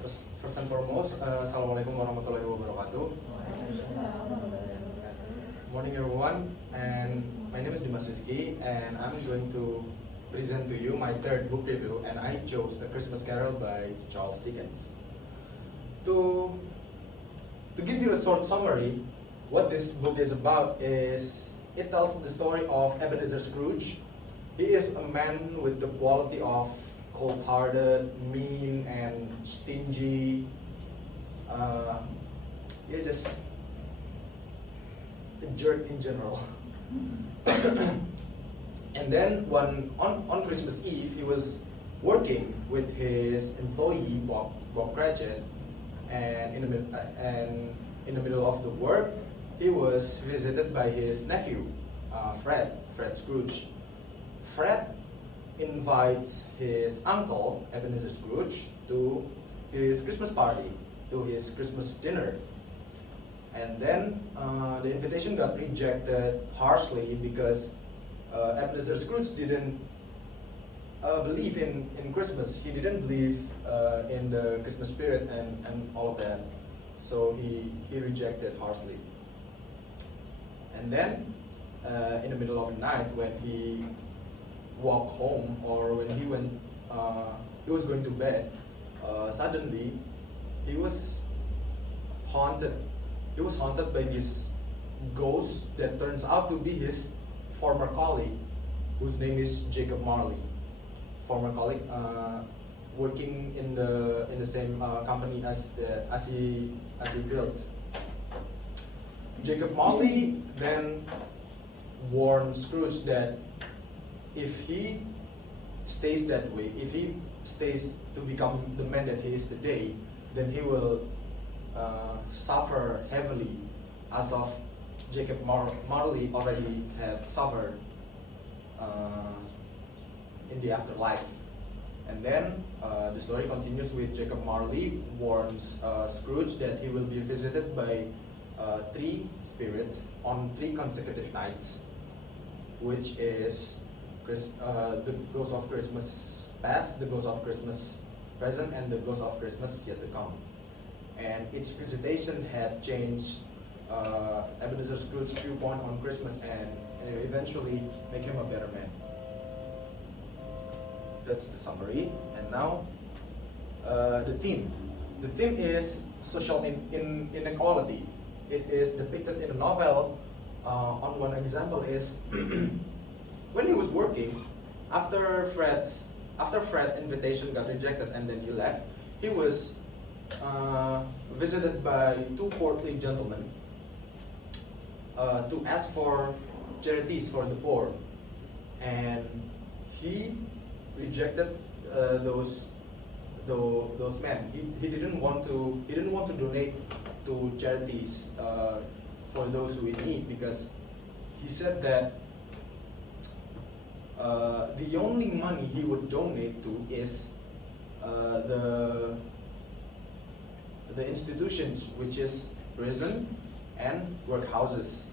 First and foremost, Assalamualaikum warahmatullahi wabarakatuh. Morning everyone, and my name is Dimas Rizky, and I'm going to present to you my third book review, and I chose A Christmas Carol by Charles Dickens. To give you a short summary, what this book is about is it tells the story of Ebenezer Scrooge. He is a man with the quality of cold-hearted, mean, and stingy. Just a jerk in general. And then on Christmas Eve, he was working with his employee Bob Cratchit, and in the middle of the work, he was visited by his nephew, Fred Scrooge. Fred invites his uncle, Ebenezer Scrooge, to his Christmas party, to his Christmas dinner. And then the invitation got rejected harshly because Ebenezer Scrooge didn't believe in Christmas. He didn't believe in the Christmas spirit and all of that. So he rejected harshly. And then in the middle of the night, when he walked home, or when he was going to bed, suddenly he was haunted. He was haunted by this ghost that turns out to be his former colleague, whose name is Jacob Marley. Former colleague, working in the same company as he built. Jacob Marley then warned Scrooge that if he stays that way, if he stays to become the man that he is today, then he will suffer heavily, as of Jacob Marley already had suffered in the afterlife. And then the story continues with Jacob Marley warns Scrooge that he will be visited by three spirits on 3 consecutive nights, which is the ghost of Christmas past, the ghost of Christmas present, and the ghost of Christmas yet to come. And each visitation had changed Ebenezer Scrooge's viewpoint on Christmas and eventually make him a better man. That's the summary. And now the theme. The theme is social inequality. It is depicted in the novel. On one example is when he was working, after Fred's invitation got rejected and then he left, he was visited by 2 portly gentlemen to ask for charities for the poor, and he rejected those men. He didn't want to donate to charities for those who in need, because he said that the only money he would donate to is the institutions, which is prison and workhouses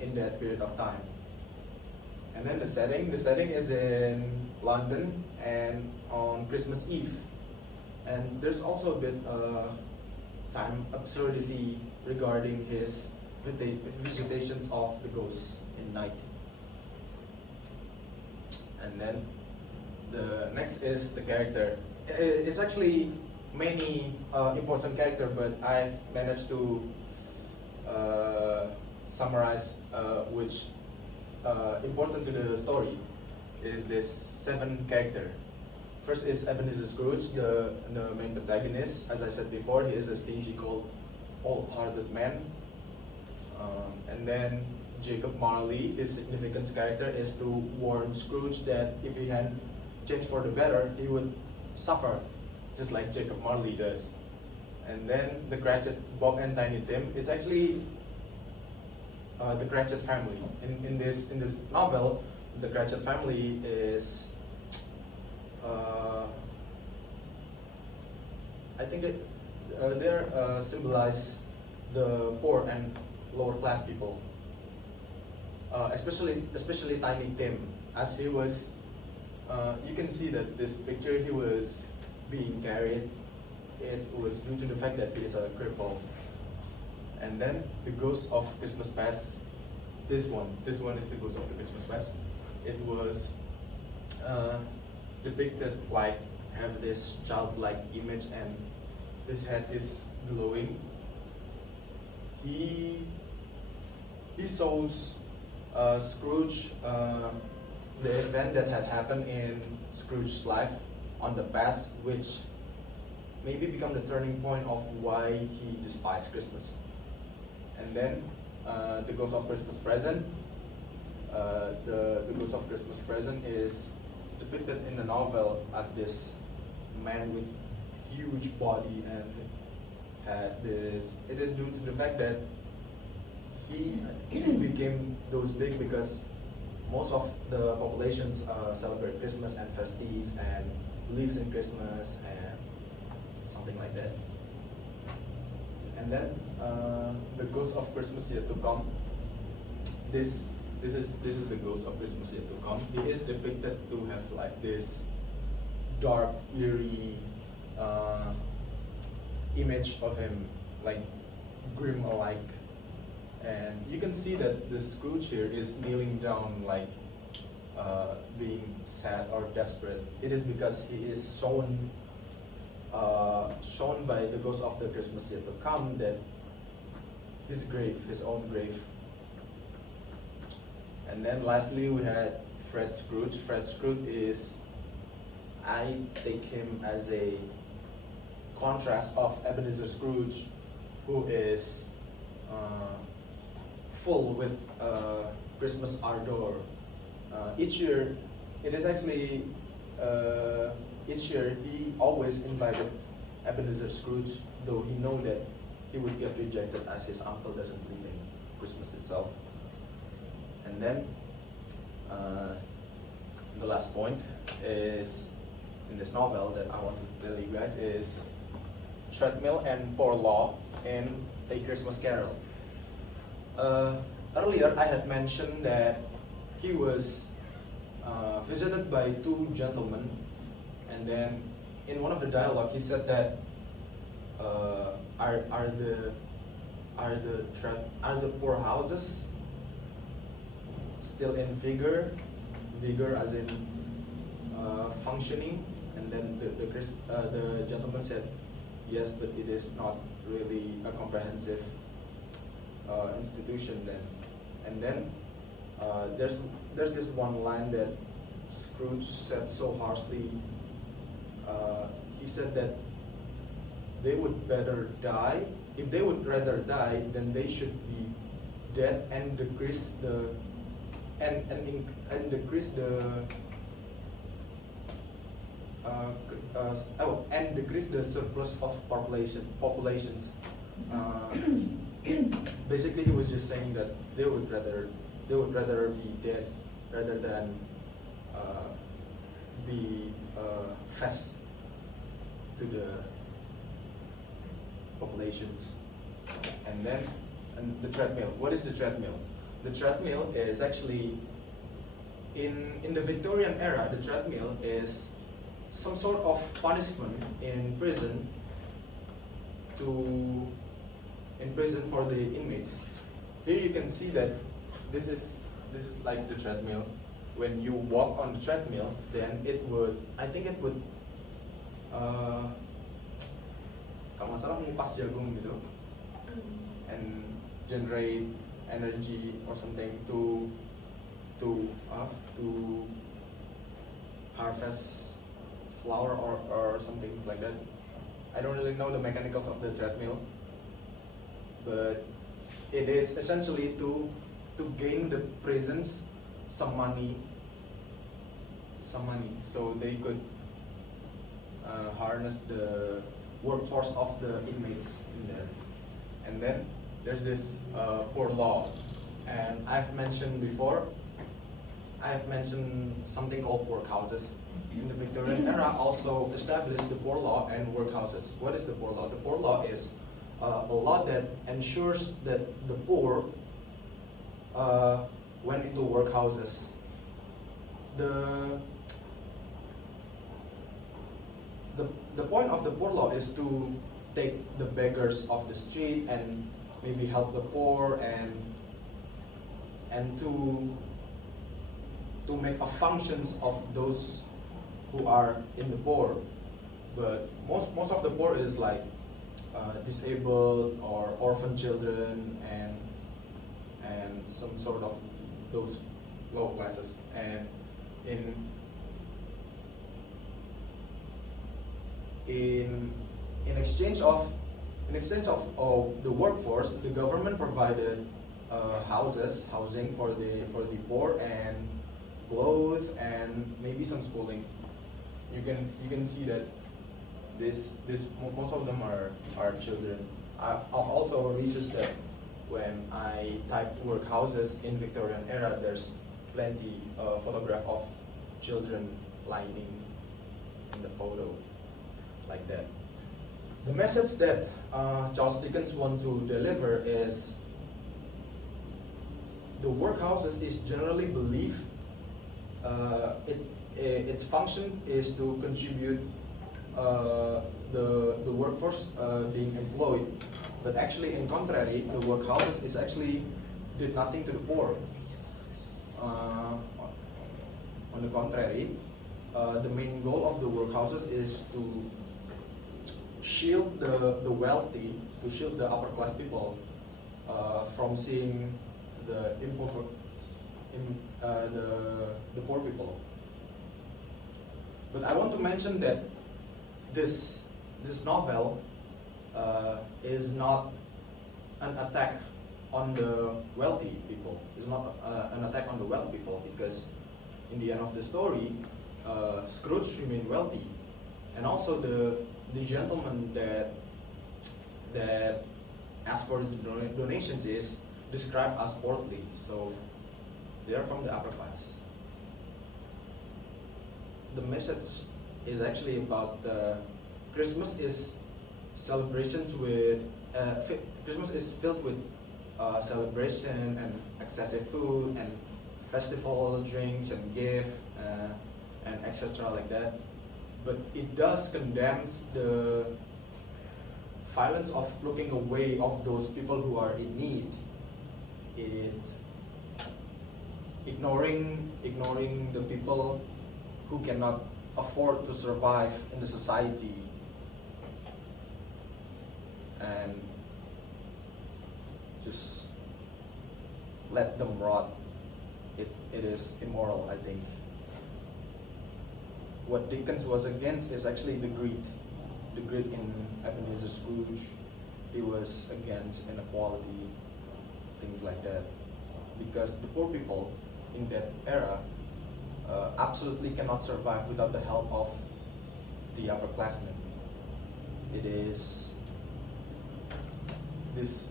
in that period of time. And then the setting is in London and on Christmas Eve. And there's also a bit time absurdity regarding his visitations of the ghosts in night. And then the next is the character. It's actually many important character, but I've managed to summarize which important to the story is this 7 character. First is Ebenezer Scrooge, the main protagonist. As I said before, he is a stingy, cold-hearted man. And then Jacob Marley, his significant character, is to warn Scrooge that if he hadn't changed for the better, he would suffer, just like Jacob Marley does. And then the Cratchit, Bob and Tiny Tim. It's actually the Cratchit family. In this novel, the Cratchit family is I think they're symbolize the poor and lower class people. Especially Tiny Tim, as he was, you can see that this picture he was being carried it was due to the fact that he is a cripple. And then the Ghost of Christmas Past. This one is the Ghost of the Christmas Past. It was depicted like have this childlike image, and his head is glowing. He shows Scrooge the event that had happened in Scrooge's life on the past, which maybe become the turning point of why he despised Christmas. And then the Ghost of Christmas Present. The Ghost of Christmas Present is depicted in the novel as this man with huge body, and had this. It is due to the fact that he became those big because most of the populations celebrate Christmas and festives and believes in Christmas and something like that. And then the Ghost of Christmas Yet to Come. This is the Ghost of Christmas Yet to Come. He is depicted to have like this dark, eerie image of him, like grim alike. And you can see that the Scrooge here is kneeling down, like being sad or desperate. It is because he is shown by the Ghost of the Christmas Yet to Come that his grave, his own grave. And then lastly we had Fred Scrooge. Fred Scrooge is, I take him as a contrast of Ebenezer Scrooge, who is full with Christmas ardor. Each year, it is actually each year he always invited Ebenezer Scrooge, though he know that he would get rejected as his uncle doesn't believe in Christmas itself. And then the last point is in this novel that I want to tell you guys is Treadmill and Poor Law in A Christmas Carol. Earlier I had mentioned that he was visited by two gentlemen, and then in one of the dialogue he said that are the poor houses still in vigor as in functioning? And then the gentleman said yes, but it is not really a comprehensive institution then. And then there's this one line that Scrooge said so harshly. He said that they would better die. If they would rather die, then they should be dead and decrease the decrease the surplus of populations. Basically, he was just saying that they would rather be dead rather than be fast to the populations. And then the treadmill. What is the treadmill? The treadmill is actually in the Victorian era. The treadmill is some sort of punishment in prison for the inmates. Here you can see that this is like the treadmill. When you walk on the treadmill, then it would, I think it would kalau nggak salah mengupas jagung gitu, and generate energy or something to harvest flour or some things like that. I don't really know the mechanicals of the treadmill, but it is essentially to gain the prisons some money so they could harness the workforce of the inmates in there. And then there's this poor law, and I've mentioned something called workhouses. In the Victorian era also established the poor law and workhouses. What is the poor law? The poor law is a law that ensures that the poor went into workhouses. the point of the poor law is to take the beggars off the street and maybe help the poor and to make a functions of those who are in the poor. But most of the poor is like disabled or orphan children and some sort of those low classes. And in in exchange of the workforce, the government provided housing for the poor and clothes and maybe some schooling. You can see that most of them are children. I've also researched that when I type work houses in Victorian era, there's plenty photograph of children lining in the photo like that. The message that Charles Dickens want to deliver is the workhouses is generally believed its function is to contribute the workforce being employed, but actually in contrary, the workhouses is actually did nothing to the poor. On the contrary, the main goal of the workhouses is to shield the wealthy, to shield the upper class people from seeing the poor people. But I want to mention that this novel is not an attack on the wealthy people. It's not an attack on the wealthy people, because in the end of the story, Scrooge remained wealthy, and also the gentleman that asked for the donations is described as portly, so they are from the upper class. The message is actually about Christmas is celebrations with Christmas is filled with celebration and excessive food and festival drinks and gift and etc. like that. But it does condemns the violence of looking away of those people who are in need. It ignoring the people who cannot afford to survive in the society, and just let them rot. It is immoral, I think. What Dickens was against is actually the greed in Ebenezer Scrooge. He was against inequality, things like that, because the poor people in that era absolutely cannot survive without the help of the upperclassmen. It is this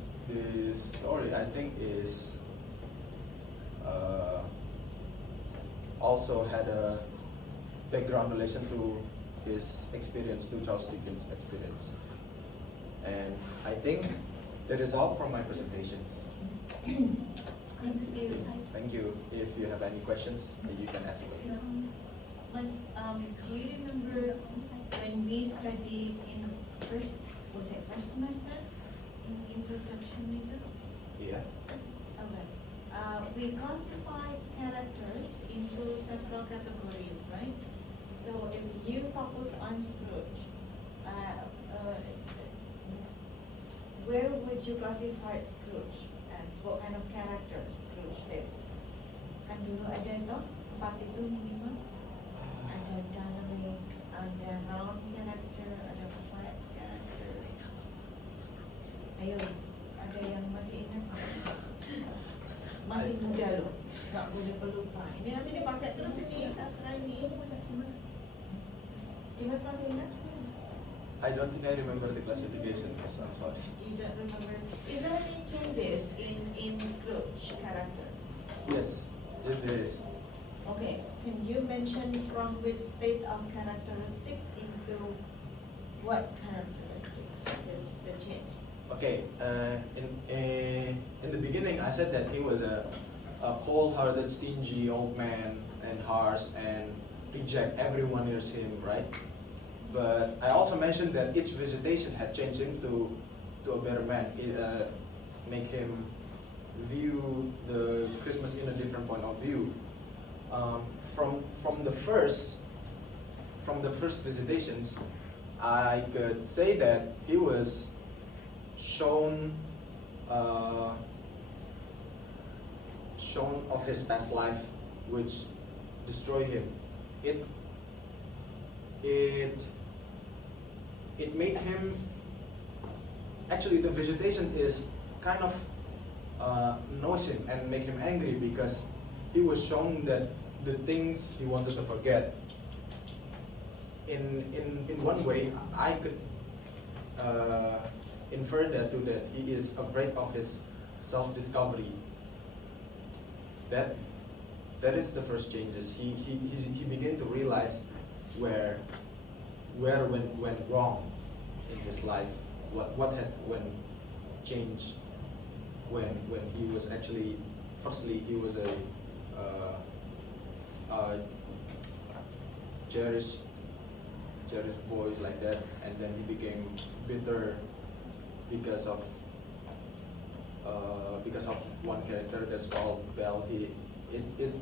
story, I think, is also had a background relation to his experience, to Charles Dickens' experience. And I think that is all from my presentations. Thank you. Thank you. If you have any questions, you can ask me. Do you remember when we studied in first semester in introduction method? Yeah. Okay. We classified characters into several categories, right? So if you focus on Scrooge, where would you classify Scrooge as? What kind of character Scrooge is? Kan dulu ada itu, 4 itu minimal. Ada dynamic, ada round character, ada flat character. Ayo, ada yang masih ingat? Masih muda loh, nggak boleh pelupa. Ini nanti dipakai terus ini sastra ini Dimas masih ingat? I don't think I remember the classification. I'm sorry. You don't remember? Is there any changes in Scrooge character? Yes, there is. Okay, can you mention from which state of characteristics into what characteristics is the change? Okay, in the beginning, I said that he was a cold-hearted, stingy old man and harsh and reject everyone near him, right? But I also mentioned that each visitation had changed him to a better man. It make him view the Christmas in a different point of view. From the first visitations, I could say that he was shown shown of his past life, which destroyed him. It it it made him, actually the visitation is kind of annoys him and make him angry because he was shown that the things he wanted to forget. In one way, I could infer that he is afraid of his self-discovery. That is the first changes. He began to realize where went wrong in his life. What had went changed when he was actually, firstly he was a cherished boys like that, and then he became bitter because of one character that's called Belle. It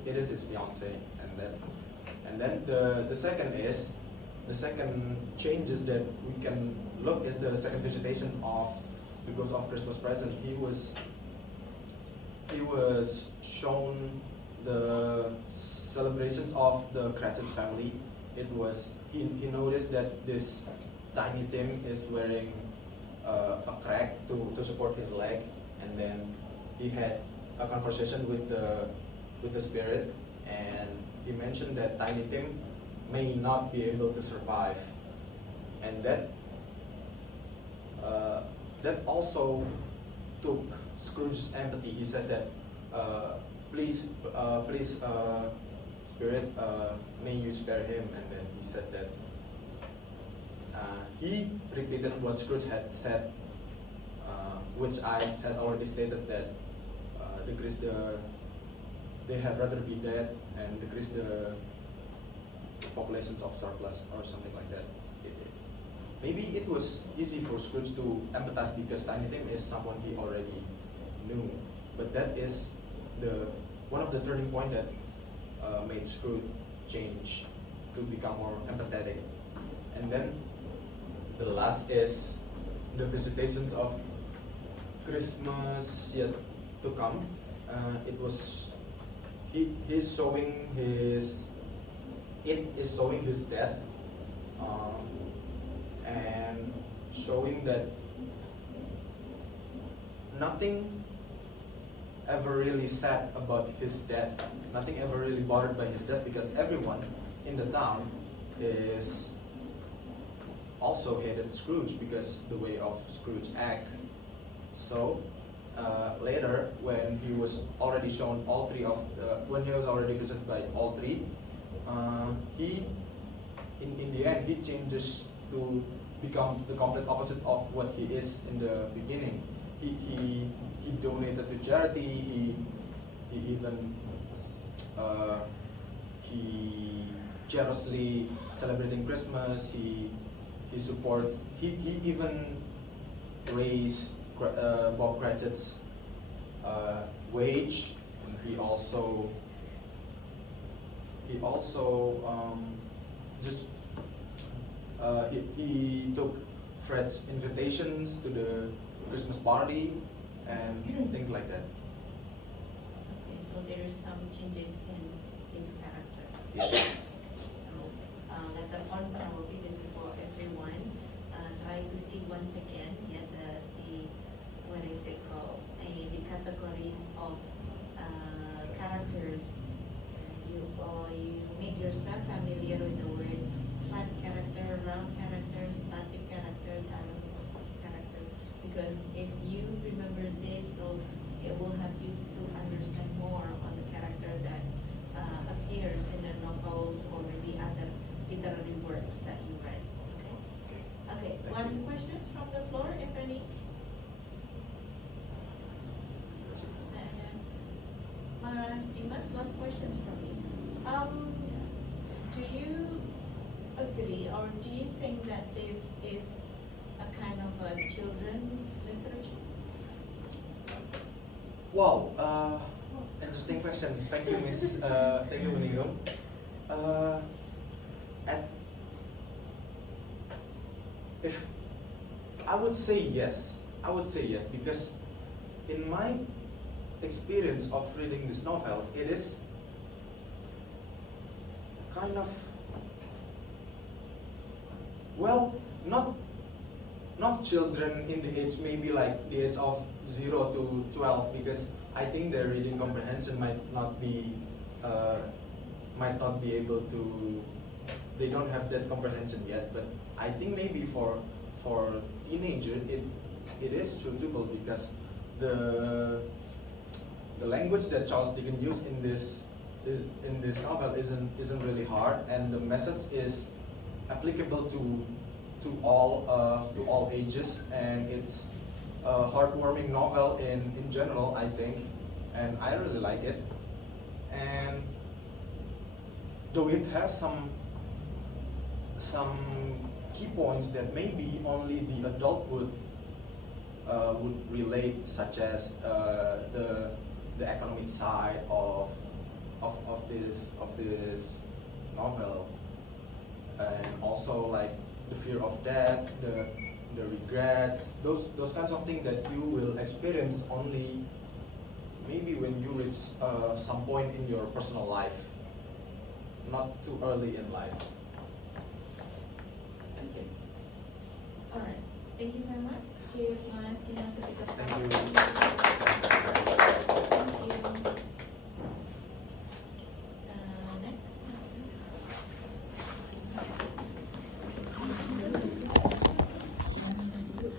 is his fiance, and then the second changes that we can look is the second visitation of the Ghost of Christmas Present. He was shown the celebrations of the Cratchit's family. It was he noticed that this Tiny Tim is wearing a crack to support his leg, and then he had a conversation with the spirit, and he mentioned that Tiny Tim may not be able to survive, and that also took Scrooge's empathy. He said that please spirit, may you spare him, and then he said that he repeated what Scrooge had said, which I had already stated, that they had rather be dead and decrease the populations of surplus or something like that. Maybe it was easy for Scrooge to empathize because Tiny Tim is someone he already knew, but that is one of the turning point that made Scrooge change to become more empathetic. And then the last is the visitations of Christmas yet to come. It is showing his death, and showing that nothing ever really sad about his death, nothing ever really bothered by his death, because everyone in the town is also hated Scrooge because the way of Scrooge act. So later, when he was already shown when he was already visited by all three, he in the end he changes to become the complete opposite of what he is in the beginning. He donated to charity. He even he jealously celebrating Christmas. He even raised Bob Cratchit's wage, and he also he took Fred's invitations to the Christmas party and things like that. Okay, so there is some changes in his character. Yes. So later on, probably this is for everyone. Try to see once again, the what is it called? The categories of characters. You make yourself familiar with the word flat character, round character, static character, dynamic character. Because if you remember this, so it will help you to understand more on the character that appears in the novels or maybe other literary works that you read. Okay. Okay. Thank One you. questions from the floor, if any. Mas Dimas, last questions from me. Do you agree, or do you think that this is a kind of a children literature? Wow, interesting question. Thank you, Miss. Thank you, Munigum. And if I would say yes, because in my experience of reading this novel, it is kind of, well, not children in the age, maybe like the age of 0 to 12, because I think their reading comprehension might not be able to, they don't have that comprehension yet. But I think maybe for teenager it is suitable, because the language that Charles Dickens used in this novel isn't really hard, and the message is applicable to all ages, and it's a heartwarming novel in general, I think, and I really like it. And though it has some key points that maybe only the adult would relate, such as the economic side of this novel, and also like the fear of death, the regrets, those kinds of things that you will experience only maybe when you reach some point in your personal life, not too early in life. Okay. All right. Thank you very much. Give us a bit of Thank you.